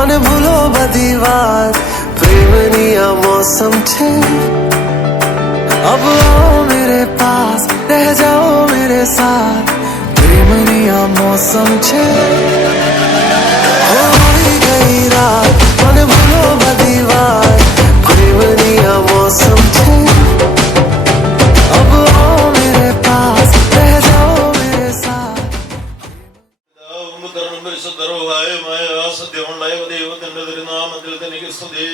મને ભૂલો બધી વાત, પ્રેમની આ મૌસમ છે. अब आओ मेरे पास, रह जाओ मेरे साथ, प्रेमनी आ मौसम छे. होई गई रात, મને ભૂલો બધી વાત, प्रेमनी आ मौसम छे. अब आओ मेरे पास, रह जाओ मेरे साथ. സത്യമുണ്ടായ ദൈവത്തിന്റെ തിരുനാമത്തിൽ തനിക്ക് സ്തുതി.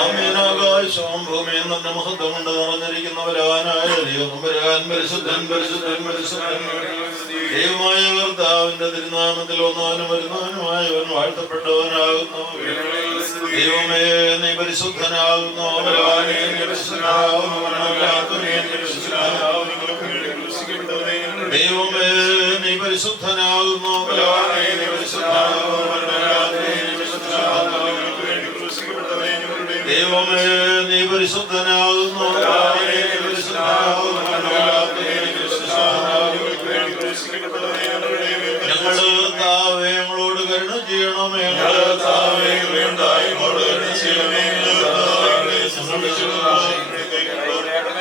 ആമേനാകാശവും ഭൂമിയും തന്നെ മഹത്വം കൊണ്ട് നിറഞ്ഞിരിക്കുന്നവരാനായ ദൈവം പരിശുദ്ധൻ പരിശുദ്ധൻ പരിശുദ്ധൻ. ദൈവമായ കർത്താവിന്റെ തിരുനാമത്തിൽ ഒന്നാനും വരുന്നവനുമായവൻ വാഴ്ത്തപ്പെട്ടവനാകുന്നു. ദൈവമേ നീ പരിശുദ്ധനാകുന്നു. ദൈവമേ നീ പരിശുദ്ധനാകുന്നു. ദൈവമേ നീ പരിശുദ്ധനാകുന്നു. ഞങ്ങള് താവേ ഞങ്ങളോട് കരുണ ചെയ്യണമേ.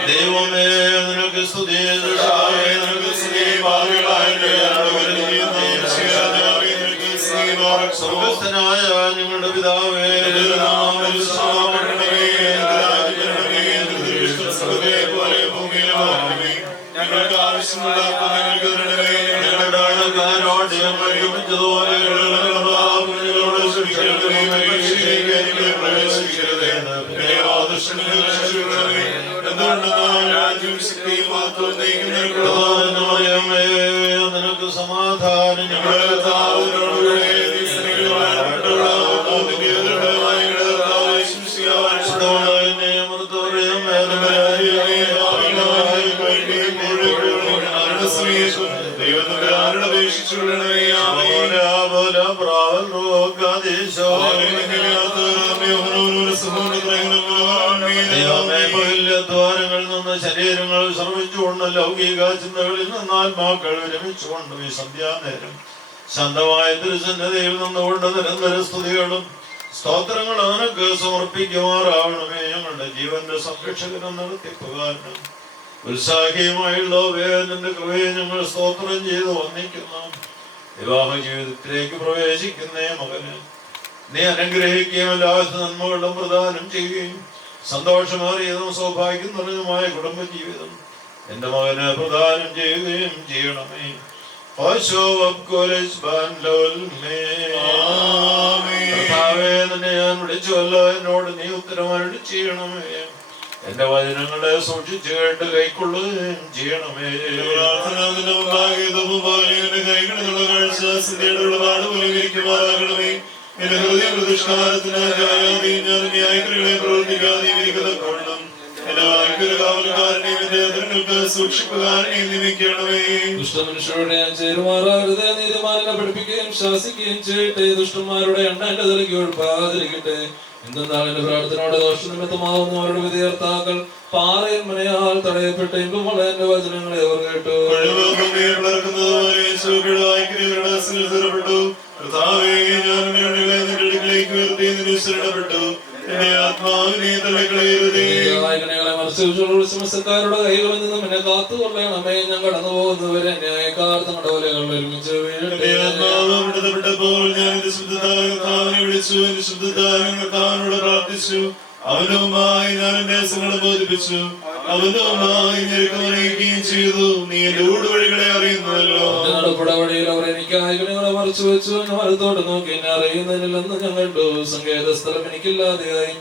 ദൈവമേ നിനക്ക് സ്തുതി. സ്വർഗ്ഗസ്ഥനായ ഞങ്ങളുടെ പിതാവേ, ഞങ്ങൾക്ക് ആവശ്യമുള്ള ഞങ്ങളുടെ ആൾക്കാരോട് ക്ഷമിച്ചതുപോലെ നിനക്ക് സമാധാനം. ദ്വാരങ്ങളിൽ നിന്ന് ശരീരങ്ങൾ ശ്രമിച്ചുകൊണ്ട് ലൗകിക ചിന്തകളിൽ നിന്ന് ആത്മാക്കൾ വിരമിച്ചുകൊണ്ട് ഈ സന്ധ്യാനേരം ശാന്തമായ തിരുസന്നിധിയിൽ നിന്നുകൊണ്ട് നിരന്തര സ്തുതികളും സ്തോത്രങ്ങളും നിനക്ക് സമർപ്പിക്കുമാറാവണമേ. ഞങ്ങളുടെ ജീവന്റെ സംരക്ഷകനും നടത്തിപ്പുകാരനും ഉത്സാഹിയുമായുള്ള വേദന്റെ കൃപയെ ഞങ്ങൾ സ്തോത്രം ചെയ്ത് വന്ദിക്കുന്നു. വിവാഹ ജീവിതത്തിലേക്ക് പ്രവേശിക്കുന്ന മകന് നീ അനുഗ്രഹിക്കുകയും എല്ലാവിധ നന്മകളും പ്രദാനം ചെയ്യുകയും സന്തോഷമേറിയതും സൗഭാഗ്യം നിറഞ്ഞതുമായ കുടുംബജീവിതം എന്റെ മകന് പ്രദാനം ചെയ്യുകയും ചെയ്യണമേ. നിന്നെ ഞാൻ വിളിച്ചുവല്ലോ, എന്നോട് നീ ഉത്തരമരുളി ചെയ്യണമേ. എന്റെ വചനങ്ങളെ സൂക്ഷിച്ചു കേട്ട് കൈക്കൊള്ളുകയും ചെയ്യണമേ. എന്റെ ഹൃദയ പ്രതിഷ്ഠാനത്തിനായി പ്രവർത്തിക്കാതിരിക്കണം. എന്റെ വായ്ക്കൊരു കാവൽക്കാരനെയും എന്റെ അതിർക്ക് സൂക്ഷിപ്പുകാരനെയും നിയമിക്കണമേ. ദുഷ്ടമനുഷ്യരോട് ഞാൻ ചേരുമാറാകരുത്. നീതിമാനെ പഠിപ്പിക്കുകയും ശാസിക്കുകയും ചെയ്യട്ടെ. ദുഷ്ടന്മാരുടെ എണ്ണ എന്റെ തലയ്ക്ക് ഒഴിപ്പാതിരിക്കട്ടെ. എന്തെന്നാൽ എന്റെ പ്രാർത്ഥനയോടെ ദോഷനിമിത്തമാവുന്നവരുടെ വിധികർത്താക്കൾ പാറയിൽ മനയാൽ തടയപ്പെട്ടെങ്കിലും എന്റെ വചനങ്ങളെ അവർ കേട്ടു. മത്സ്യക്കാരുടെ കൈകളിൽ നിന്നും എന്നെ കാത്തുകൊള്ളണമേ. ഞാൻ കടന്നു പോകുന്നവരെ ന്യായക്കാർ തങ്ങളുടെ വലകൾ ഒരുമിച്ച് വീഴപ്പെട്ടപ്പോൾ ഞാൻ എന്റെ ശുദ്ധതാവിനെ വിളിച്ചു. എന്റെ ശുദ്ധതാവിനോട് പ്രാർത്ഥിച്ചു. അവനുമായി ഞാൻ എന്റെ സങ്കടം ബോധിപ്പിച്ചു. അവനുമായി ഞെരുക്കമറിയിക്കുകയും ചെയ്തു. നീ എന്റെ ഊടുവഴികളെ അറിയുന്നുവല്ലോ. നടപ്പുടവഴിയിൽ അവർ എനിക്ക് ആയികളെ മറച്ചു വെച്ചു. ഞാൻ വലത്തോട്ട് നോക്കി എന്നെ അറിയുന്നതിനില്ലെന്ന് ഞാൻ കണ്ടു. സങ്കേത സ്ഥലം എനിക്കില്ലാതെയായി.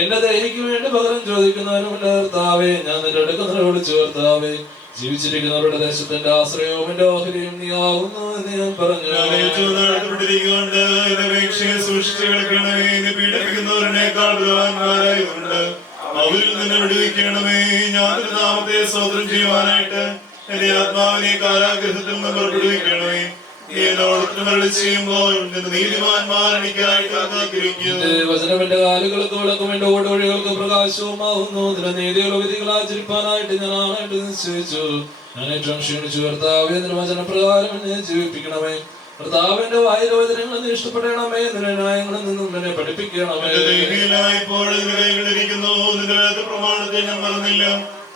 എന്റെ ദൈഹിക്ക് വേണ്ടി പകരം ചോദിക്കുന്നവനുമില്ല. കർത്താവേ, ഞാൻ നിന്റെ അടുക്കുന്ന വിളിച്ചു. കർത്താവേ, ജീവിച്ചിരിക്കുന്നവരുടെ ദേശത്തിന്റെ ആശ്രയവും എന്റെ ഓഹരിയും നീ ആകുന്നു എന്ന് ഞാൻ പറഞ്ഞു. സൂക്ഷിച്ചു കിടക്കണമേ. പീഡിപ്പിക്കുന്നവരെക്കാൾ ബലവാന്മാരായതുകൊണ്ട് അവരിൽ നിന്ന് വിടുവിക്കണമേ. ഞാൻ നാമത്തെ സ്തോത്രം ചെയ്യുവാനായിട്ട് എന്റെ ആത്മാവിനെ കാരാഗ്രഹത്തിൽ നിന്ന് പുറപ്പെടുവിക്കണമേ. വചനമെന്റെ കാലുകൾക്ക് വിളക്കും എന്റെ ഓടുവഴികൾക്ക് പ്രകാശവുമാവുന്നു. നീതിയുള്ള വിധികൾ ആചരിപ്പാനായിട്ട് ഞാൻ ആണായിട്ട് നിശ്ചയിച്ചു. ഞാൻ ഏറ്റവും ക്ഷീണിച്ചു. കർത്താവേ, നിന്റെ വചനപ്രകാരം എന്നെ ജീവിപ്പിക്കണമേ. കർത്താവിന്റെ വായുവചനങ്ങൾ നീ ഇഷ്ടപ്പെടണമേ, നിന്റെ ന്യായങ്ങളിൽ നിന്നും എന്നെ പഠിപ്പിക്കണമേ. പ്രമാണത്തെ ഞാൻ മറന്നില്ല.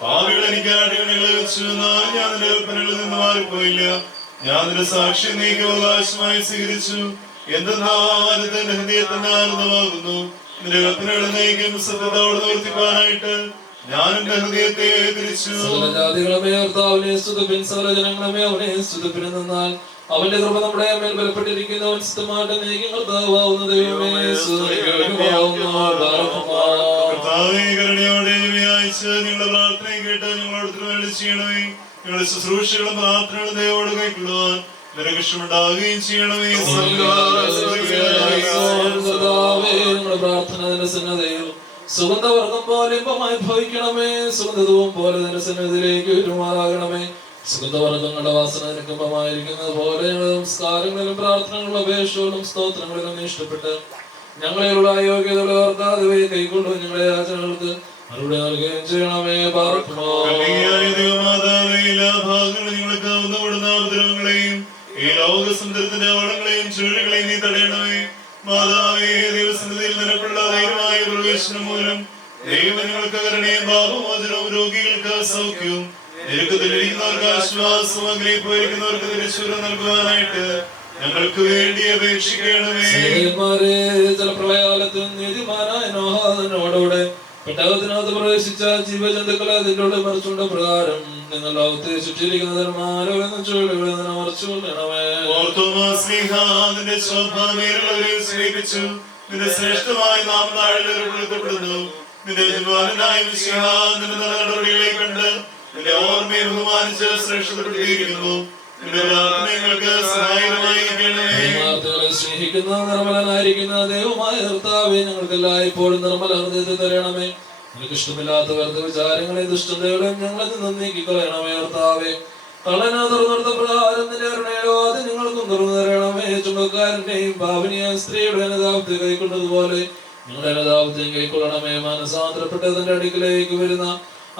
പാപികൾ എനിക്ക് അടിമകളെ വെച്ചു, എന്നാൽ ഞാൻ നിന്റെ കൽപ്പനകളിൽ നിന്ന് മാറിപ്പോയില്ല. ഞാൻ നിന്റെ സാക്ഷി നീക്കി അവകാശമായി സ്വീകരിച്ചു. എന്തെന്നാൽ എന്റെ ഹൃദയത്തിന് ആനന്ദമാകുന്നു. നിന്റെ കൽപ്പനകളെ നീക്കും സത്യത്തോട് നിവർത്തിപ്പാനായിട്ട് ഞാൻ എന്റെ ഹൃദയത്തെ തിരിച്ചു. ജാതികളെ കർത്താവിനെ സ്തുതിപ്പിൻ, സകല ജനങ്ങളെ അവനെ സ്തുതിപ്പിൻ. എന്നാൽ അവന്റെ കൃപ നമ്മുടെ മേൽ ബലപ്പെട്ടിരിക്കുന്നു. അവൻ നീക്കി കർത്താവാവുന്ന ദൈവമേ കരുണയോടെ നിങ്ങളുടെ പ്രാർത്ഥനയും കേട്ട് ഞങ്ങളോട് വേണ്ടി ചെയ്യണമേ. ഞങ്ങളുടെ ശുശ്രൂഷകളും പ്രാർത്ഥനകളും ദൈവോട് കൈക്കൊള്ളുവാൻ നിനക്ക് ഇഷ്ടമുണ്ടാവുകയും ചെയ്യണമേ. ഞങ്ങളുടെ പ്രാർത്ഥന നിന്റെ സന്നദ്ധയിൽ സുഗന്ധവർഗം പോലെ ഇമ്പമായി ഭവിക്കണമേ. സുഗന്ധവും പോലെ നിന്റെ സന്നിധിയിലേക്ക് ഉരുമാറാകണമേ. സുഗന്ധവർഗങ്ങളുടെ വാസന നിനക്ക് ഇമ്പമായിരിക്കുന്നത് പോലെ ഞങ്ങളുടെ നമസ്കാരങ്ങളിലും പ്രാർത്ഥനകളിലും അപേക്ഷകളിലും സ്തോത്രങ്ങളിലും നീ ഇഷ്ടപ്പെട്ട് ഞങ്ങളിലുള്ള യോഗ്യതയുള്ളവർക്ക് അതുവഴി കൈക്കൊണ്ടു ഞങ്ങളുടെ യാചനകൾക്ക് മറുപടി നൽകുകയും ചെയ്യണമേ. എല്ലാ ഭാഗങ്ങളും നിങ്ങൾക്ക് ഒന്നുകൂടുന്ന ഉപദ്രവങ്ങളെയും ഈ ലോകസുന്ദരത്തിന്റെ അവളങ്ങളെയും ചുഴലികളെയും നീ തടയണമേ. മാതാവേ, ദൈവസന്നിധിയിൽ നിനക്കുള്ള ധൈര്യമായ പ്രവേശനം മൂലം ദൈവം നിങ്ങൾക്ക് കരുണയും പാപമോചനവും രോഗികൾക്ക് സൗഖ്യവും ഞെരുക്കത്തിലിരിക്കുന്നവർക്ക് ആശ്വാസവും ആഗ്രഹിപ്പോയിരിക്കുന്നവർക്ക് തിരിച്ചുവരവ് നൽകുവാനായിട്ട് ഞങ്ങൾക്ക് വേണ്ടി അപേക്ഷിക്കണമേ. ജലപ്രളയകാലത്ത് നീതിമാനായ നോഹാനോടുകൂടെ പെട്ടകത്തിനകത്ത് പ്രവേശിച്ച ജീവജന്തുക്കളെ അതിലൂടെ മറിച്ചുകൊണ്ട പ്രകാരം നിങ്ങൾ ലോകത്തെ ചുറ്റിയിരിക്കുന്നതിന്റെ ശ്രേഷ്ഠമായ നാം താഴ്ത്തപ്പെടുന്നു. നിന്റെ ജന്മാനായ നടപടികളെ കണ്ട് നിന്റെ ഓർമ്മയെ ബഹുമാനിച്ച് ശ്രേഷ്ഠപ്പെടുത്തിയിരിക്കുന്നു. നിന്റെ പ്രാർത്ഥനകൾക്ക് സഹായകമായി സ്നേഹിക്കുന്ന നിർമ്മലനായിരിക്കുന്ന ദൈവമായ കർത്താവേ, ഞങ്ങൾക്ക് എല്ലായ്പ്പോഴും നിർമ്മല ഹൃദയത്തെ തരണമേ. നിനക്ക് ഇഷ്ടമില്ലാത്ത വെറുതെ വിചാരങ്ങളെയും ദുഷ്ടതകളെയും ഞങ്ങളിൽ നിന്ന് നീക്കിക്കളയണമേ. കർത്താവേ, കള്ളനാ തുറന്നെടുത്ത പ്രകാരം നിന്റെ കരുണയിലോ അത് ഞങ്ങൾക്കും തുറന്നു തരണമേ. ചുമക്കാരന്റെയും പാവനിയായ സ്ത്രീയുടെ അനുതാപത്തെ കൈക്കൊണ്ടതുപോലെ ഞങ്ങളുടെ അനുതാപത്തെയും കൈക്കൊള്ളണമേ. മനസാന്തരപ്പെട്ടതിന്റെ അടുക്കിലേക്ക് വരുന്ന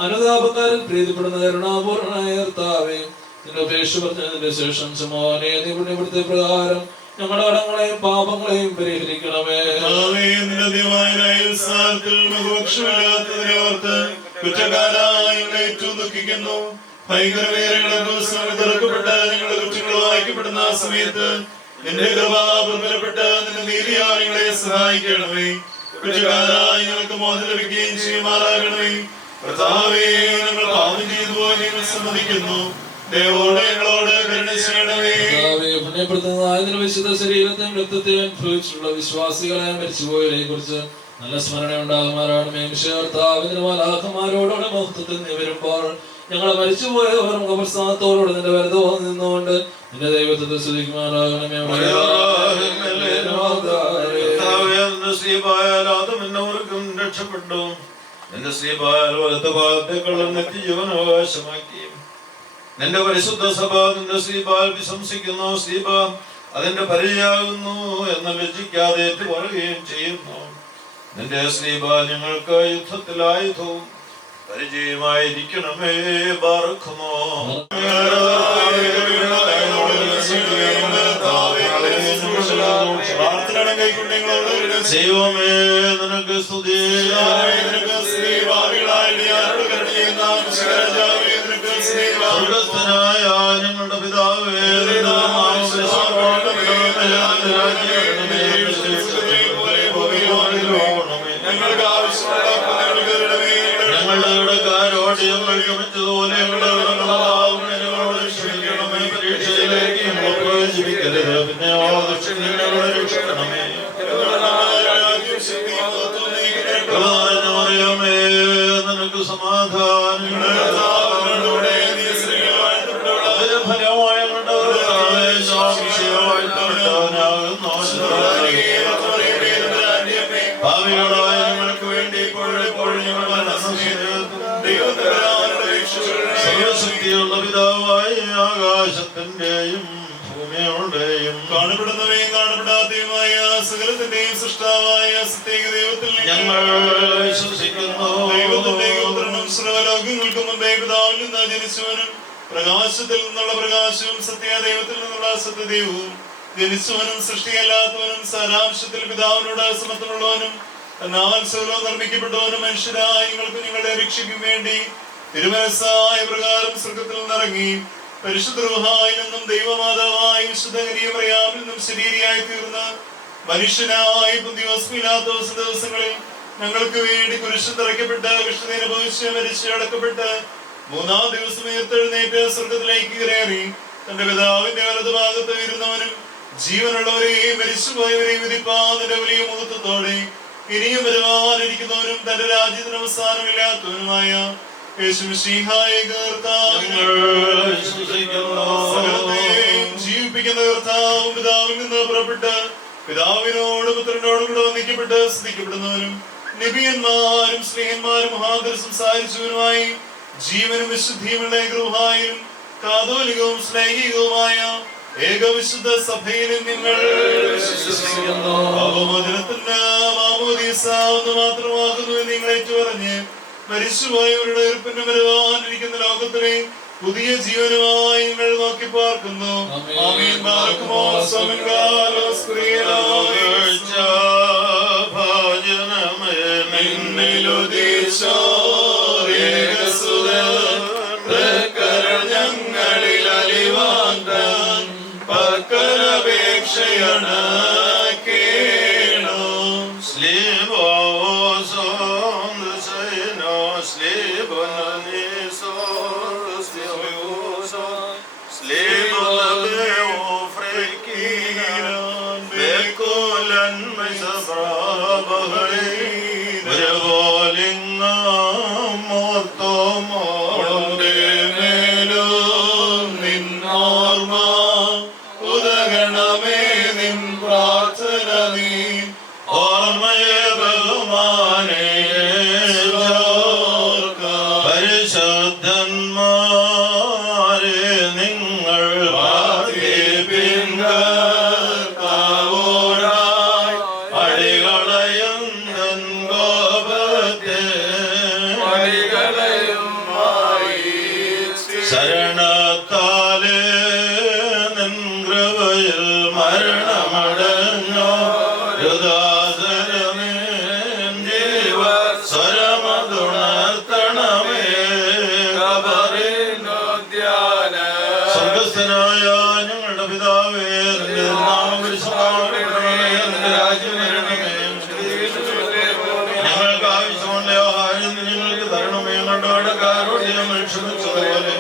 അനുതാപക്കാരിൽ പ്രീതിപ്പെടുന്ന കരുണാപൂർണനായ കർത്താവേ, നിന്റെ ഉപേക്ഷ പറഞ്ഞതിന്റെ ശേഷം ശമോനെ നീ പുണ്യപ്പെടുത്തിയ പ്രകാരം ഞങ്ങളുടെ കടങ്ങളെയും പാപങ്ങളെയും പരിഹരിക്കണമേ. കുറ്റക്കാരായി ഏറ്റവും ദുഃഖിക്കുന്നു. ഭയങ്കരപ്പെട്ട് ഞങ്ങളുടെ കുറ്റങ്ങൾ വായിക്കപ്പെടുന്ന ആ സമയത്ത് നിന്റെ കൃപ പ്രബലപ്പെട്ട് നിന്റെ നീതിയാ ഞങ്ങളെ സഹായിക്കണമേ. കുറ്റക്കാരായി ഞങ്ങൾക്ക് മോചനം ലഭിക്കുകയും ചെയ്യുമാറാകണമേ. കർത്താവേ, ഞങ്ങൾ പാപം ചെയ്തു പോയി ഞങ്ങൾ സമ്മതിക്കുന്നു. ദൈവോടെ ഞങ്ങളോട് കരുണ ചെയ്യണമേ. വിശുദ്ധ ശരീരത്തെയും രക്തത്തെയും അനുഭവിച്ചിട്ടുള്ള വിശ്വാസികളെ മരിച്ചുപോയവരെ കുറിച്ച് നല്ല സ്മരണ ഉണ്ടാകുമാറാണ്. മാലാഖമാരോടെ മഹത്വത്തിൽ നീ വരുമ്പോൾ ഞങ്ങളെ മരിച്ചുപോയവർ കബർസ്ഥാനത്തോടെ നിന്റെ വലതോ നിന്നുകൊണ്ട് നിന്റെ ദൈവത്തെ സ്തുതിക്കുമാറാകണമേ. രക്ഷപ്പെട്ടു നിന്റെ ശ്രീപാൽ വലത്ത ഭാഗത്തേക്കുള്ള നിത്യജീവനാവകാശമാക്കി. നിന്റെ പരിശുദ്ധ സഭ നിന്റെ ശ്രീപാൽ വിശംസിക്കുന്നു. ശ്രീബ അതിന്റെ പരിചയാകുന്നു എന്ന് ലജ്ജിക്കാതെ ഏറ്റുപറയുകയും ചെയ്യുന്നു. നിന്റെ ശ്രീബ ഞങ്ങൾക്ക് യുദ്ധത്തിൽ ആയുധവും പരിചയമായിരിക്കണമേ. ബാറക്കുമോ ദൈവമേ, നിനക്ക് സ്തുതി. സ്വർഗ്ഗസ്ഥനായ ഞങ്ങളുടെ പിതാവേ, ഞങ്ങളുടെ കടക്കാരോട് ഞങ്ങൾ ക്ഷമിച്ചതുപോലെ ഞങ്ങളുടെ കടങ്ങളോട് ക്ഷമിക്കണമേ. പരീക്ഷയിലേക്ക് ഞങ്ങൾ പ്രവേശിപ്പിക്കരുത്, പിന്നെ ഞങ്ങളെ രക്ഷിക്കണമേ. അറിയാമേ, നിനക്ക് സമാധാനം ഫലമായ ഭാവികളായ ഞങ്ങൾക്ക് വേണ്ടി സർവശക്തിയുള്ള പിതാവായ ആകാശത്തിന്റെയും ഭൂമിയുടെയും കാണപ്പെടുന്നവയും കാണപ്പെടാത്തയുമായ സകലത്തിന്റെയും സൃഷ്ടാവായ സത്യേക ദൈവത്തിൽ ഞങ്ങൾ വിശ്വസിക്കുന്നു. ദൈവത്തിന്റെ പുത്രനും സർവ്വലോകങ്ങൾക്ക് മുമ്പേ പിതാവിൽ നിന്ന് ജനിച്ചവനും പ്രകാശത്തിൽ നിന്നുള്ള പ്രകാശവും സത്യദൈവത്തിൽ നിന്നുള്ള സത്യദൈവവും ജനിച്ചവനും സൃഷ്ടിയല്ലാത്തവനും സാരാംശത്തിൽ പിതാവിനോട് സമത്വമുള്ളവനും എന്നാൽ സകലവും നിർമ്മിക്കപ്പെട്ടവനും മനുഷ്യരായ നിങ്ങൾക്ക് നിങ്ങളുടെ രക്ഷയ്ക്കും വേണ്ടി തിരുമനസ്സായ പ്രകാരം സ്വർഗ്ഗത്തിൽ നിന്നിറങ്ങി പരിശുദ്ധ റൂഹായിൽ നിന്നും ദൈവമാതാവായ വിശുദ്ധ മറിയാമിൽ നിന്നും ശരീരിയായി തീർന്ന മനുഷ്യനായ പുന്തിയോസ് പീലാത്തോസ് ദിവസങ്ങളിൽ ഞങ്ങൾക്ക് വേണ്ടി കുരിശിൽ തറയ്ക്കപ്പെട്ട് വിഷ്ണുവിനെ അനുഭവിച്ച് മരിച്ച് അടക്കപ്പെട്ട് മൂന്നാം ദിവസം ഉയർത്തെഴുന്നേറ്റ് സ്വർഗത്തിലേക്ക് കയറി തന്റെ പിതാവിന്റെ വലതുഭാഗത്ത് ഇരുന്നവനും ജീവനുള്ളവരെയും മരിച്ചുപോയവരെയും വിധിപ്പാതിന്റെ വലിയ മുഹൂർത്തത്തോടെ ഇനിയും വരുവാനിരിക്കുന്നവനും തന്റെ രാജ്യത്തിന് അവസാനമില്ലാത്തവനുമായ യേശുമിശിഹായെ ജീവിപ്പിക്കുന്ന കർത്താവും പിതാവിൽ നിന്ന് പുറപ്പെട്ട് പിതാവിനോട് പുത്രനോടും കൂടെ വന്ദിക്കപ്പെട്ട് സ്തുതിക്കപ്പെടുന്നവനും നബിയന്മാരും സ്നേഹന്മാരും മഹാന്തര സംസാരിച്ചവരുമായി ജീവനും വിശുദ്ധിയുമുള്ള ഗൃഹായും കാതോലികവും സ്നേഹികവുമായ ഏകവിശുദ്ധ സഭയിലും നിങ്ങൾ പാപമോചനത്തിന് മാമോദീസ ഒന്ന് മാത്രമാകുന്നു എന്ന് നിങ്ങൾ ഏറ്റുപറഞ്ഞ് മരിച്ചുപോയവരുടെ ഉയർപ്പിന് വരുവാനിരിക്കുന്ന ലോകത്തിലെ പുതിയ ജീവനുമായി നിങ്ങൾ നോക്കി പാർക്കുന്നു. ആമീൻ. ബാറക്കുമോ സ്വമൻകാലോസ് പ്രിയനായ ഭാജനമേ ഞങ്ങളിൽ അലിവാന്തൻ പക്കരപേക്ഷയാണ് കേണോ ഉദഗണമേ നിൻ പ്രാർത്ഥന നീ ഓർമ്മയെ ബഹുമാനേ പരിശുദ്ധന്മാരെ നിങ്ങൾ പിൻകാവോടായി അടികളയും ഗോപത്തെ ശരണത്താലേ നിൻ കൃപയിൽ മരണമടഞ്ഞോ യുദാസരമേ ജീവ സ്വരമതുണർത്തണമേ സ്വർഗസ്ഥനായ ഞങ്ങളുടെ പിതാവേ, നിന്റെ നാമം പരിശുദ്ധമാക്കപ്പെടണമേ, നിന്റെ രാജ്യം വരണമേ, ഞങ്ങൾക്ക് ആവശ്യമുള്ള ആഹാരം ഞങ്ങൾക്ക് തരണമേ, ഞങ്ങളുടെ കടക്കാരോട് ഞങ്ങൾ ക്ഷമിച്ചതുപോലെ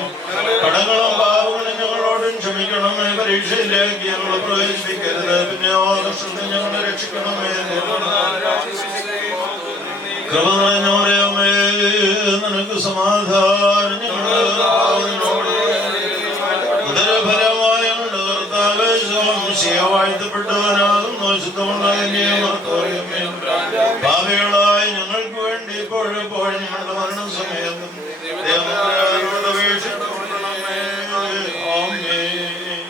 കടങ്ങളും പാപങ്ങളും ഞങ്ങളോടും ക്ഷമിക്കണമേ, പരീക്ഷയിലേക്ക് ഞങ്ങളെ പ്രവേശിപ്പിക്കരുത്, പിന്നെ ദുഷ്ടത്തിൽ ഞങ്ങളെ രക്ഷിക്കണമേ. കൃപ നിറഞ്ഞവരേ, നിനക്ക് സമാധാനം. ഞങ്ങളോട് ഉദരഫലമായ വാഴ്ത്തപ്പെട്ടവനാകുന്നു പാപികളായ ഞങ്ങൾക്ക് വേണ്ടി ഇപ്പോഴും ഞങ്ങളുടെ മരണസമയത്തും ദൈവത്തോട് അപേക്ഷിക്കണമേ. ആമേൻ.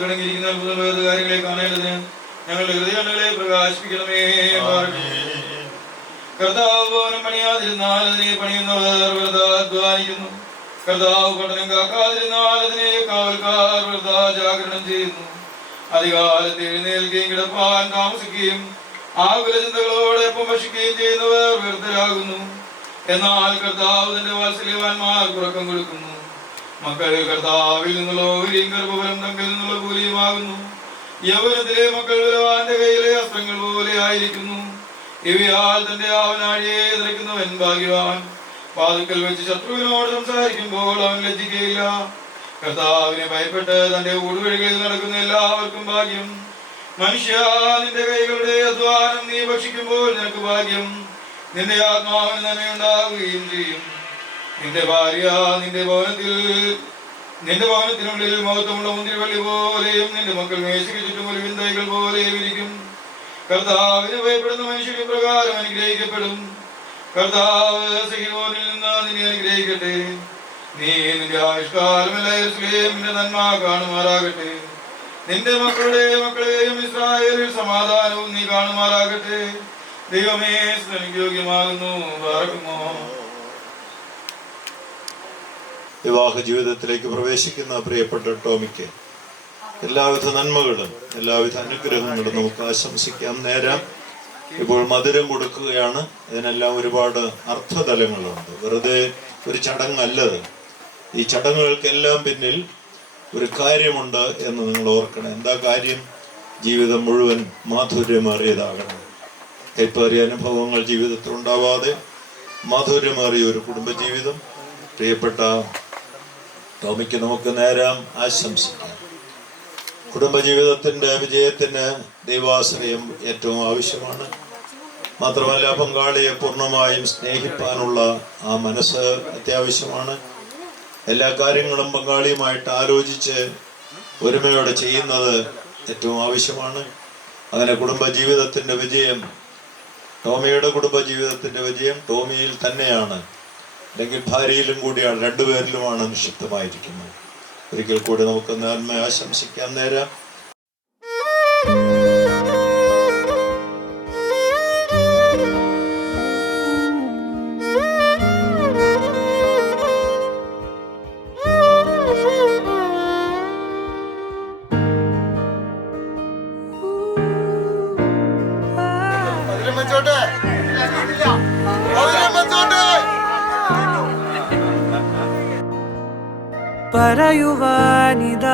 തുടങ്ങിയിരിക്കുന്ന അത്ഭുത കാര്യങ്ങളെ കാണേണ്ടതിന് ഞങ്ങളുടെ ഹൃദയങ്ങളെ പ്രകാശിപ്പിക്കണമേ. കർത്താവ് ഭവനം പണിയാതിരുന്നാൽ അതിനെ പണിയുന്നവർ വെറുതെ അധ്വാനിക്കുന്നു. കർത്താവ് പട്ടണം കാക്കാതിരുന്നാൽ അതിനെ കാവൽക്കാർ വെറുതെ ജാഗരണം ചെയ്യുന്നു. അധികാലത്ത് എഴുന്നേൽക്കുകയും കിടപ്പാൻ താമസിക്കുകയും ആകുല ചിന്തകളോടെ എപ്പം ഭക്ഷിക്കുകയും ചെയ്യുന്നവർ വ്യർത്ഥരാകുന്നു. എന്നാൽ കർത്താവ് തന്റെ വാത്സല്യവാന്മാർക്ക് ഉറക്കം കൊടുക്കുന്നു. മക്കൾ കർത്താവിൽ നിന്നുള്ള ഓഹരിയും ഗർഭഫലം തങ്കിൽ നിന്നുള്ള കൂലിയുമാകുന്നു. യൗവനത്തിലെ മക്കൾ ബലവാന്റെ കയ്യിലെ അസ്ത്രങ്ങൾ പോലെ ആയിരിക്കുന്നു. ഇവയാൽ തന്റെ ആവനാഴിയെ നിറയ്ക്കുന്നവൻ ഭാഗ്യവാൻ. വാതിൽക്കൽ വെച്ച് ശത്രുവിനോട് സംസാരിക്കുമ്പോൾ അവൻ ലജ്ജിക്കുകയില്ല. കർത്താവിനെ ഭയപ്പെട്ട് തന്റെ ഊടുവഴികളിൽ നടക്കുന്ന എല്ലാവർക്കും ഭാഗ്യം. മനുഷ്യ, നിന്റെ കൈകളുടെ അധ്വാനം നീ ഭക്ഷിക്കുമ്പോൾ നിനക്ക് ഭാഗ്യം. നിന്റെ ആത്മാവിന് നന്മയുണ്ടാവുകയും ചെയ്യും. നിന്റെ ഭാര്യ നിന്റെ ഭവനത്തിനുള്ളിൽ മഹത്വമുള്ള മുന്തിരിവള്ളി പോലെയും നിന്റെ മക്കൾ മേശയ്ക്ക് ചുറ്റും ഒലിവിൻ തൈകൾ പോലെയും ഇരിക്കും. കർത്താവിനെ ഭയപ്പെടുന്ന മനുഷ്യൻ പ്രകാരം അനുഗ്രഹിക്കപ്പെടും. കർത്താവ് സഹീയോനിൽ നിന്ന് നിന്നെ അനുഗ്രഹിക്കട്ടെ. നീ നിന്റെ ആയുഷ്കാലമെല്ലാം യെരൂശലേമിന്റെ നന്മ കാണുമാറാകട്ടെ. നിന്റെ മക്കളുടെ മക്കളെയും ഇസ്രായേലിൽ സമാധാനവും നീ കാണുമാറാകട്ടെ. ദൈവമേ, സ്തുതിക്ക് യോഗ്യമാകുന്നു. ബാറക്കുമോ. വിവാഹ ജീവിതത്തിലേക്ക് പ്രവേശിക്കുന്ന പ്രിയപ്പെട്ട ടോമിക്ക് എല്ലാവിധ നന്മകളും എല്ലാവിധ അനുഗ്രഹങ്ങളും നമുക്ക് ആശംസിക്കാം, നേരാം. ഇപ്പോൾ മധുരം കൊടുക്കുകയാണ്. ഇതിനെല്ലാം ഒരുപാട് അർത്ഥതലങ്ങളുണ്ട്. വെറുതെ ഒരു ചടങ്ങല്ലത്. ഈ ചടങ്ങുകൾക്കെല്ലാം പിന്നിൽ ഒരു കാര്യമുണ്ട് എന്ന് നിങ്ങൾ ഓർക്കണം. എന്താ കാര്യം? ജീവിതം മുഴുവൻ മാധുര്യമേറിയതാകണം. കൈപ്പേറിയ അനുഭവങ്ങൾ ജീവിതത്തിൽ ഉണ്ടാവാതെ മാധുര്യമേറിയ ഒരു കുടുംബജീവിതം പ്രിയപ്പെട്ട ടോമിക്ക് നമുക്ക് നേരാം ആശംസിക്കാം. കുടുംബജീവിതത്തിൻ്റെ വിജയത്തിന് ദൈവാശ്രയം ഏറ്റവും ആവശ്യമാണ്. മാത്രമല്ല, പങ്കാളിയെ പൂർണ്ണമായും സ്നേഹിപ്പാനുള്ള ആ മനസ്സ് അത്യാവശ്യമാണ്. എല്ലാ കാര്യങ്ങളും പങ്കാളിയുമായിട്ട് ആലോചിച്ച് ഒരുമയോടെ ചെയ്യുന്നത് ഏറ്റവും ആവശ്യമാണ്. അങ്ങനെ കുടുംബജീവിതത്തിൻ്റെ വിജയം, ടോമിയുടെ കുടുംബജീവിതത്തിൻ്റെ വിജയം ടോമിയിൽ തന്നെയാണ്, അല്ലെങ്കിൽ ഭാര്യയിലും കൂടിയാണ്, രണ്ടുപേരിലുമാണ് നിക്ഷിപ്തമായിരിക്കുന്നത്. ഒരിക്കൽ കൂടി നമുക്ക് നന്മ ആശംസിക്കാൻ നേരം.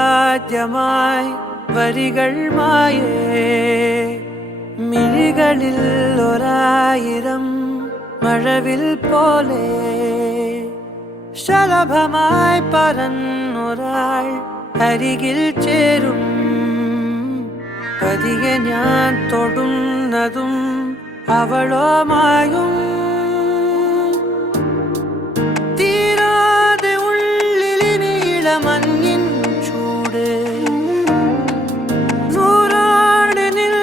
പറയുവാനിതാദ്യമായി വരികൾ മായേ, മിഴികളിൽ ഒരായിരം മഴവിൽ പോലെ ശലഭമായി പറന്നൊരാൾ അരികിൽ ചേരും. പതിയെ ഞാൻ തൊടുന്നതും അവളോമായും മഞ്ഞിൻ ചൂട് നൂറാടിനിൽ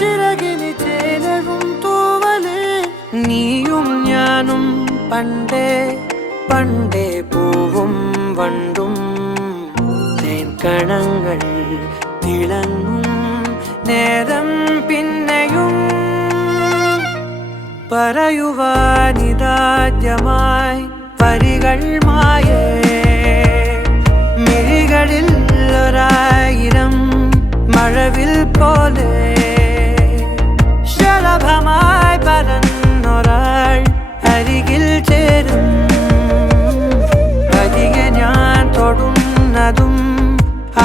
ചിറകിന് ചേലവും തൂവല്. നീയും ഞാനും പണ്ടേ പണ്ടേ പൂവും വണ്ടും തേൻകണങ്ങൾ തിളങ്ങും നേരം പിന്നെയും പറയുവാനിതാദ്യമായി വരികൾ മായേ, മിഴികളിൽ ഒരായിരം മഴവിൽ പോലെ ശലഭമായി പറന്നൊരാൾ അരികിൽ ചേരും. പതിയെ ഞാൻ തൊടുന്നതും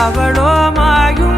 അവളോമായും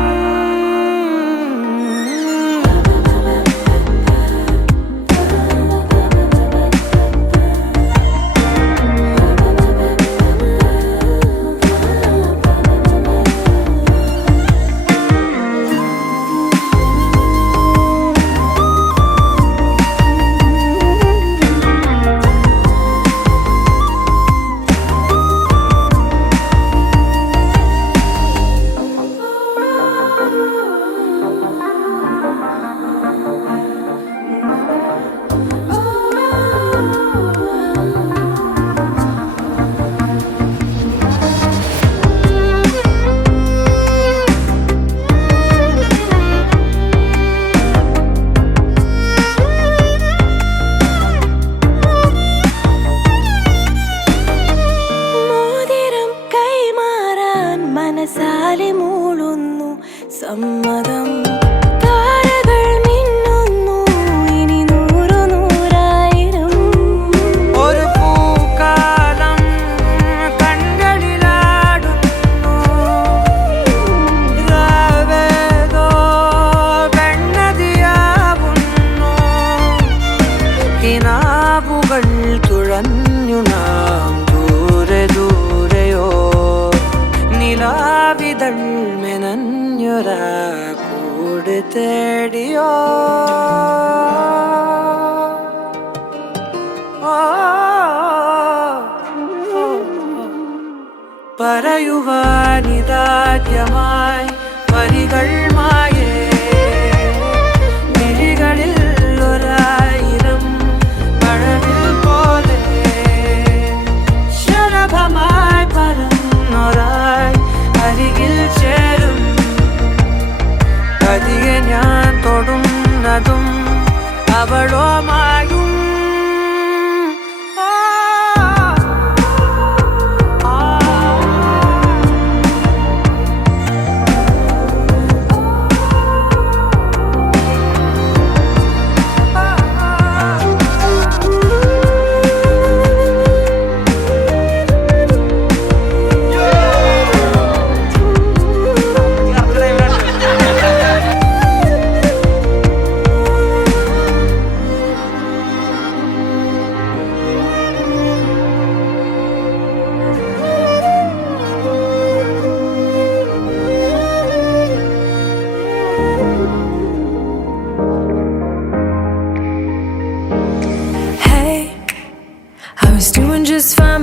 സമ്മതം. താരകൾ മിന്നുന്നു ഇനി നൂറു നൂറായിരം. ഒരു പൂക്കാലം കണ്ണടിലാടുന്നു. രാവേതോ പെണ്ണതിയാവുന്നു. കിനാവുകൾ തുഴഞ്ഞു നാം ദൂരെ ദൂരെയോ. നിലാവിതൾ മെനഞ്ഞൊരാ കൂട് തേടിയോ. പറയുവാനിതാദ്യമായി വരികൾ മായേ, മിഴികളിൽ ഒരായിരം മഴവിൽ പോലെ ശലഭമായി പറന്നൊരാൾ അരികിൽ ചേരും. പതിയെ ഞാൻ തൊടുന്നതും അവളോമായും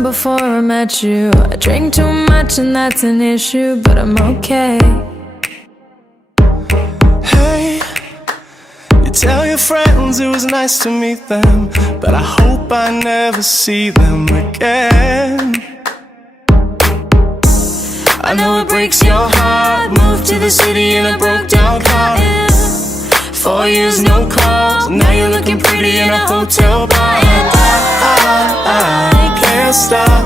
before I met you. I drink too much and that's an issue, but I'm okay. Hey, you tell your friends it was nice to meet them, but I hope I never see them again. I know it breaks your heart. Moved to the city in a broke down car. 4 years no calls. Now you're looking pretty in a hotel bar. And I can't stop.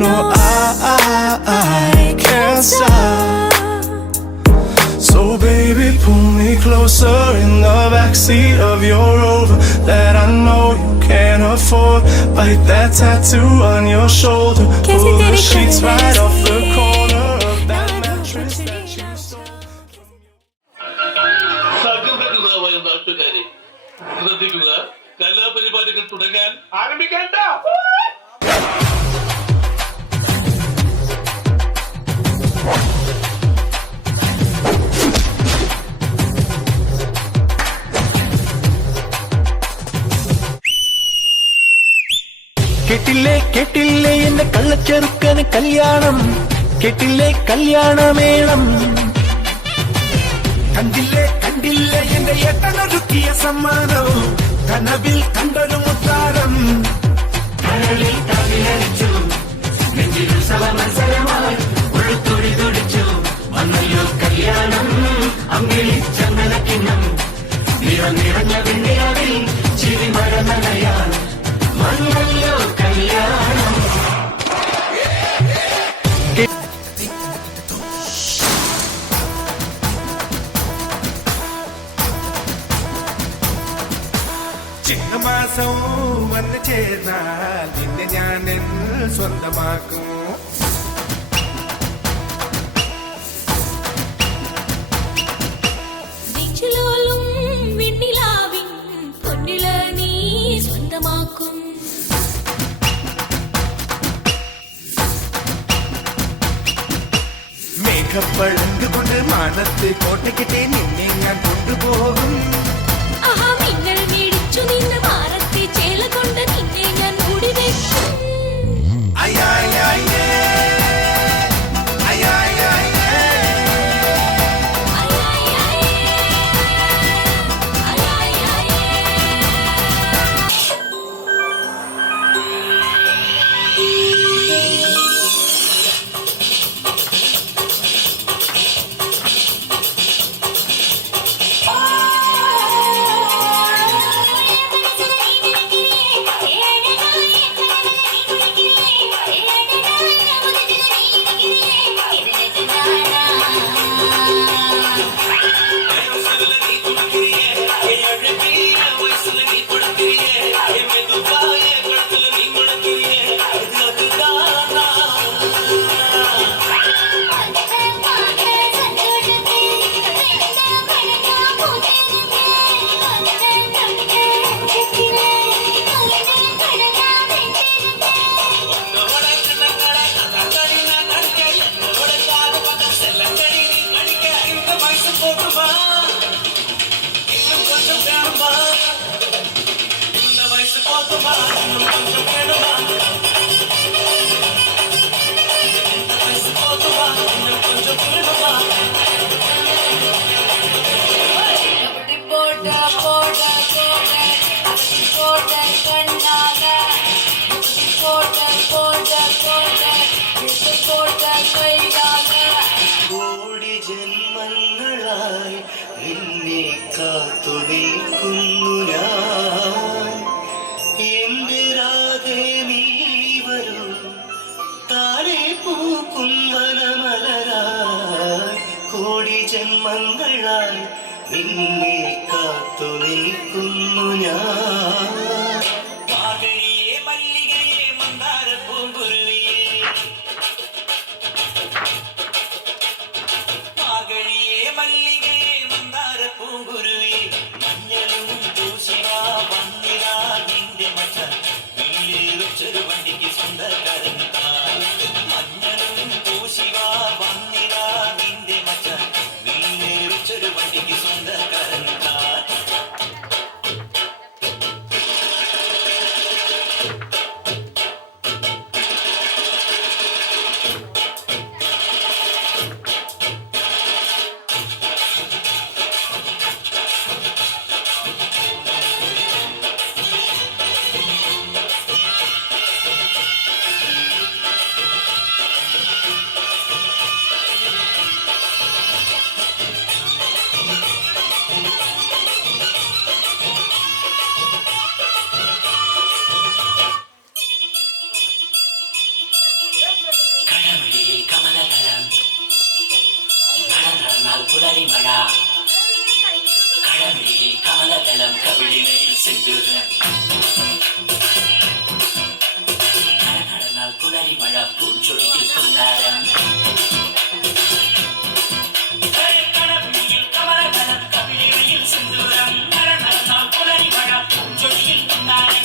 No, I can't stop. So baby, pull me closer in the backseat of your Rover that I know you can't afford. Bite that tattoo on your shoulder. Pull the sheets right off the corner of that mattress that you stole. സകൃതകൃതമായ നാട്ടുകാരെ ശ്രദ്ധിക്കുക, കലാപരിപാടികൾ തുടങ്ങാൻ ആരംഭിക്കേണ്ട. കേട്ടില്ലേ കേട്ടില്ലേ എന്റെ കള്ളച്ചെറുക്കന് കല്യാണം, കേട്ടില്ലേ കല്യാണമേളം. കണ്ടില്ലേ കണ്ടില്ലേ എന്റെ ഏട്ടനൊരുക്കിയ സമ്മാനം, കനവിൽ കണ്ടൊരു മുത്താരം. കരളിൽ കവിളടിച്ചു, നെഞ്ചിൽ ഉത്സവമത്സരമായി ഉള്ളുത്തൊടി തുടിച്ചു. വന്നല്ലോ കല്യാണം, അമ്പിളി ചന്ദനക്കിണ്ണം, നിറഞ്ഞ വെണ്ണിയാവിൽ ചിരിമഴ നനയാൻ വന്നല്ലോ കല്യാണം. ചിങ്ങമാസം വന്ന് ചേർന്നാൽ നിന്നെ ഞാൻ സ്വന്തമാക്കും. മേഘപ്പഴങ്ക് കൊണ്ട് മാനത്ത് കോട്ടയ്ക്കിട്ടേ നിന്നെ ഞാൻ കൊണ്ടുപോകും. കോടി ജന്മങ്ങളായി നിന്നെ കാത്തു നിൽക്കുന്നു ഞാൻ. എന്റെ രാധേ നീ വരൂ, താഴെ പൂക്കും വനമലരായി. കോടി ജന്മങ്ങളായി നിന്നെ കാത്തു നിൽക്കുന്നു ഞാൻ. മല്ലികയെ മന്ദാരപ്പൂങ്കുരുവിയെ, മല്ലികയെ മന്ദാരപ്പൂങ്കുരുവി, മഞ്ഞളും പൂശിവാ വന്നിരാ നിന്റെ മച്ച വീലേറിച്ചൊരു വണ്ടിക്ക് സ്വന്തക്കാരൻ താൻ. മഞ്ഞളും പൂശിവാ വന്നിരാ നിന്റെ മച്ച വീലേറിച്ചൊരു വണ്ടിക്ക് സ്വന്തക്കാരൻ താൻ. പുലരിമഴ കഴവിളിയിൽ കമലദളം കവിളിമയിൽ സിന്ദൂരം നടന്നാൽ പുലരിമഴ പൂഞ്ചൊടിയിൽ പുന്നാരം കടവിളിയിൽ കമലദളം കവിളിമയിൽ സിന്ദൂരം നടന്നാൽ പുലരിമഴ പൂഞ്ചൊടിയിൽ പുന്നാരം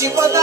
Super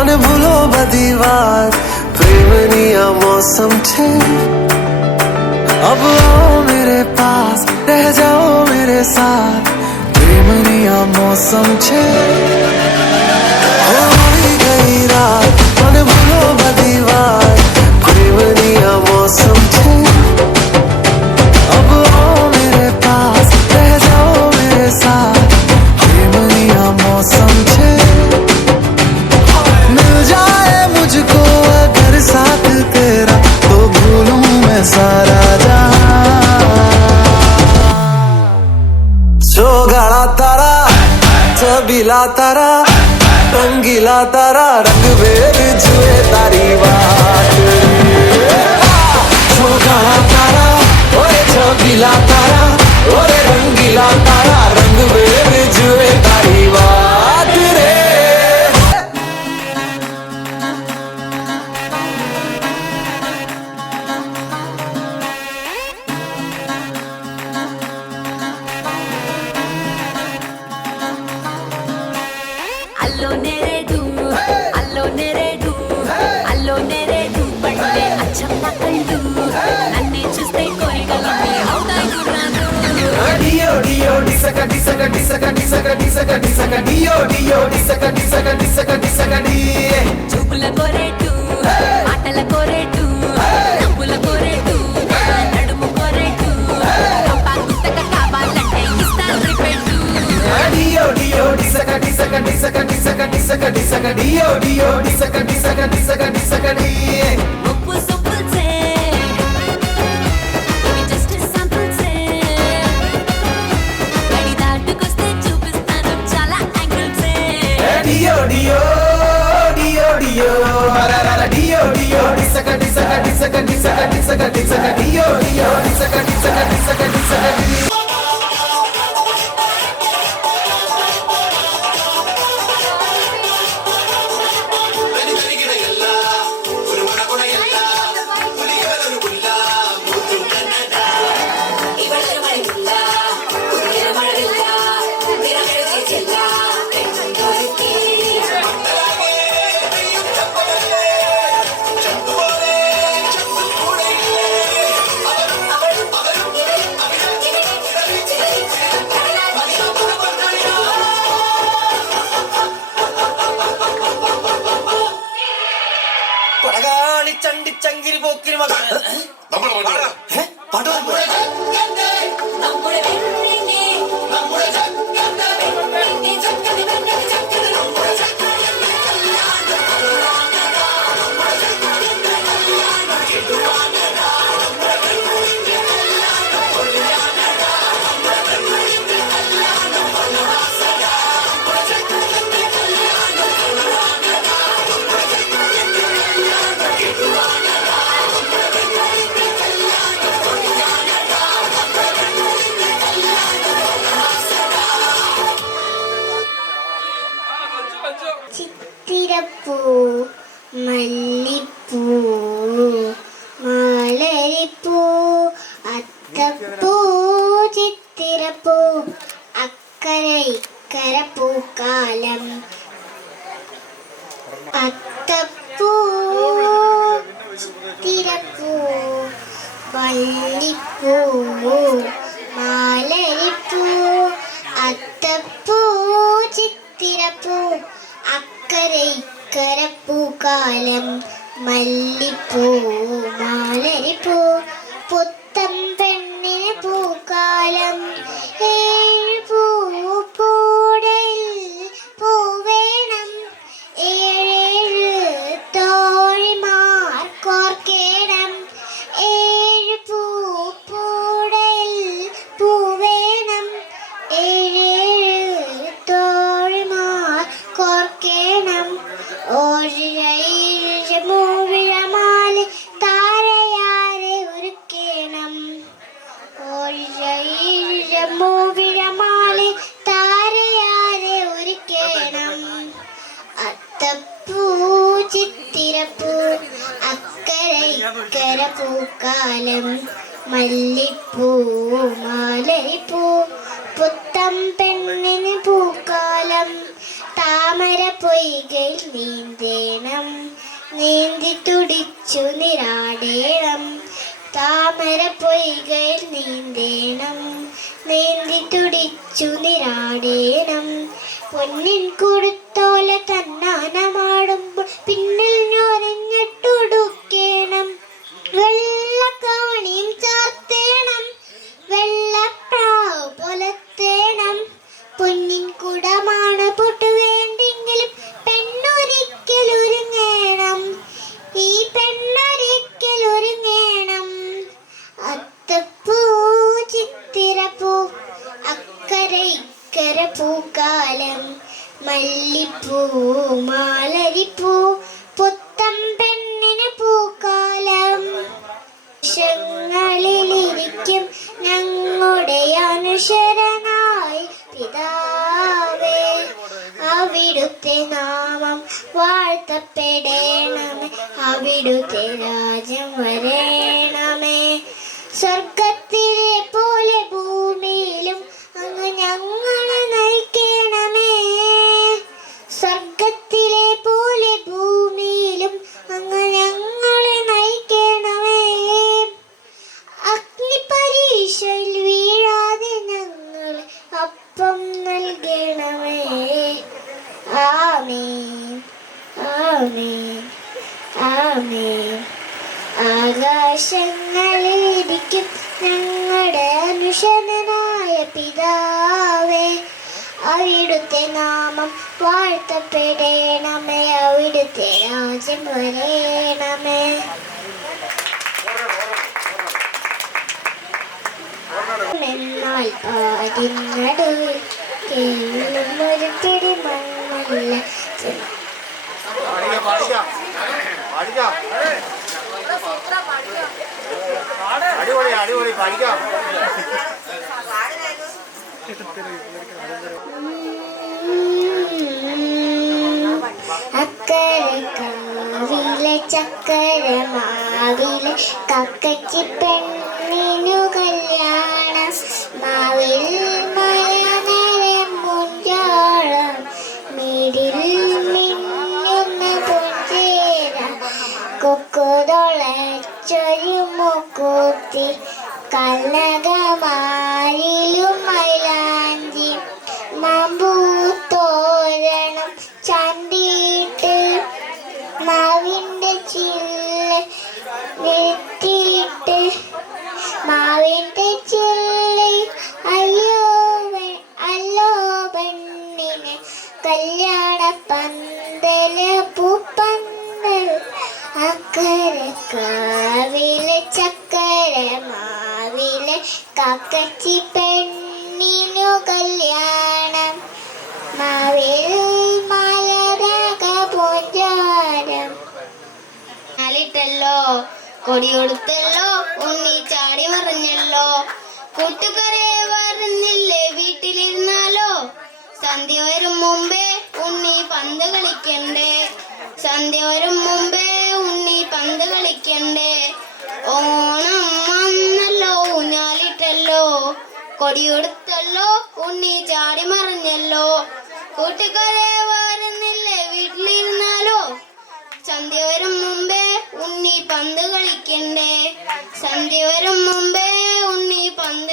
અને ભૂલો બધી વાત પ્રેમની આ મૌસમ છે अब आओ मेरे पास रह जाओ मेरे साथ प्रेमनी आ मौसम छे हो आई गई रात मन भूलो बधी बात प्रेमनी आ मौसम छे अब आओ मेरे पास रह जाओ मेरे साथ प्रेमनी आ मौसम छे मिल जाए मुझको अगर साथ तेरा तो भूलूं मैं सारा गाड़ा तारा छबीला तारा रंगीला तारा रंग बेर जुए तारी बात गाड़ा तारा ओए छबीला तारा ओरे रंगीला तारा रंग बेर जुए तारी बात रे Allo nere du palle achamma kallu nanne chuste koygalami avtai gurranu dio dio disaka disaka disaka disaka disaka disaka dio dio disaka disaka disaka disaka di chupla koretu atala koretu nampula koretu nadumu koretu kappa kustaka kavalante istan repetu dio dio disaka disaka disaka disaka disaka disaka dio dio disaka disaka disaka disaka di muppu suppul se ivi just sample se gadi daatu koste chupistanu chala angle se dio dio dio dio harara dio dio disaka disaka disaka disaka disaka disaka dio dio disaka disaka disaka disaka di ചങ്കിരി Pokkiri ചിത്തിരപ്പൂ മല്ലിപ്പൂ മാലരിപ്പൂ അത്തപ്പൂ ചിത്തിരപ്പൂ അക്കര ഇക്കര പൂക്കാലം അത്തപ്പൂ ചിത്തിരപ്പൂ വള്ളിപ്പൂ മാലരിപ്പൂ അത്തപ്പൂ ചിത്തിരപ്പൂ അക്കര ഇക്കര പൂക്കാലം മല്ലിപ്പൂ മാലരിപ്പൂ പുത്തം പെണ്ണിന് പൂക്കാലം ഏഴ് പൂടയിൽ പൂവേണം ഏഴേഴ് തോഴിമാർ കോർക്കേണം ഏഴ് പൂടയിൽ പൂവേണം ഏഴേഴ് തോഴിമാർ കോർക്കേണം ഓഴിഴ മൂഴിഴമാല് താരയാരെ മാലരിപ്പൂ പുത്തം പെണ്ണിന് പൂക്കാലം താമര പൊയ്കയിൽ നീന്തേണം നീന്തി തുടിച്ചു നിരാടേണം താമര പൊയ്കയിൽ നീന്തേണം നീന്തി തുടിച്ചു നിരാടേണം പൊന്നിൻ കൊടുത്തോല തന്നാനമാടുമ്പോൾ പിന്നിൽ ഞൊരഞ്ഞിട്ടുടുക്കേണം വെള്ളക്കവണിയും ചാർത്തേണം വെള്ളപ്രാവ് പൊലത്തേണം പൊന്നിൻ കുടമാണ് പൊട്ടു വേണ്ടെങ്കിലും പെണ്ണൊരിക്കൽ ഒരുങ്ങേണം ഈ പെണ്ണൊരിക്കൽ ഒരുങ്ങേണം അത്തപ്പൂ ചിത്തിരപ്പൂ അക്കരെ ഇക്കര പൂക്കാലം മല്ലിപ്പൂ മാലരിപ്പൂ പുത്തം പെണ്ണിന് പൂക്കാലം ങ്ങളിലിരിക്കും ഞങ്ങളുടെ അനുശരനായി പിതാവേ അവിടുത്തെ നാമം വാഴ്ത്തപ്പെടേണമേ അവിടുത്തെ രാജ്യം വരേണമേ സ്വർഗത്തിലെ പോലെ ഭൂമിയിലും അങ്ങ് ഞങ്ങളെ നയിക്കണമേ സ്വർഗത്തിലെ പോലെ ഭൂമിയിലും അങ്ങ് ഞങ്ങളെ നയിക്കണമേ അഗ്നിപരീക്ഷയിൽ വീഴാതെ ഞങ്ങളെ അപ്പം നൽകണമേ ആമേൻ ആമേൻ ആമേൻ ആകാശങ്ങളിലിരിക്കും ഞങ്ങളുടെ അനുശരനായ പിതാവേ അവിടുത്തെ നാമം വാഴ്ത്തപ്പെടേണമേ അവിടുത്തെ രാജ്യം വരേണമേ എന്നാൽ പാടിനടുവിൽ ഒരു പിടി മണ്ണല്ല അടിപൊളി പഠിക്കാം അക്കരെ കാവിലെ ചക്കര മാവിലെ കക്കച്ചി പെണ്ണിനു കല്യാണം മാവിൽ മലനരെ മുഞ്ചാളം മിടിൽ മിന്നുന്ന പൊഞ്ചേര കൊക്കുതൊളച്ചൊരു മുക്കൂത്തി കനകമാരിലും മൈലാഞ്ചി മാമ്പൂത്തോരണം ചണ്ടിയിട്ട് മാവിൻ്റെ ചില്ല നിർത്തിയിട്ട് മാവിൻ്റെ ചില്ലി അല്ലോ പെണ്ണിന് കല്യാണ പന്തല് പൂപ്പന്തൽ അക്കരെ കാവിലെ ചക്കര മാവിലെ കക്കച്ചി പെണ്ണിനു കല്യാണം മാവിൽ മലരക പൂഞ്ചാരം ല്ലോ കൊടി കൊടുത്തല്ലോ ഉണ്ണി ചാടി മറിഞ്ഞല്ലോ കൂട്ടുകാരെ പറഞ്ഞില്ലേ വീട്ടിലിരുന്നാലോ സന്ധ്യ വരും മുമ്പേ ഉണ്ണി പന്ത് കളിക്കണ്ടേ സന്ധ്യ വരും മുമ്പേ ഉണ്ണി പന്ത് കളിക്കണ്ടേ ഓണം വന്നല്ലോ ഊഞ്ഞാലിട്ടല്ലോ കൊടി കൊടുത്തല്ലോ ഉണ്ണി ചാടി മറിഞ്ഞല്ലോ കൂട്ടുകാരെ വരുന്നില്ലേ വീട്ടിലിരുന്നാലോ സന്ധ്യ വരും മുമ്പേ ഉണ്ണി പന്ത് കളിക്കണ്ടേ സന്ധ്യ വരും മുമ്പേ ഉണ്ണി പന്ത്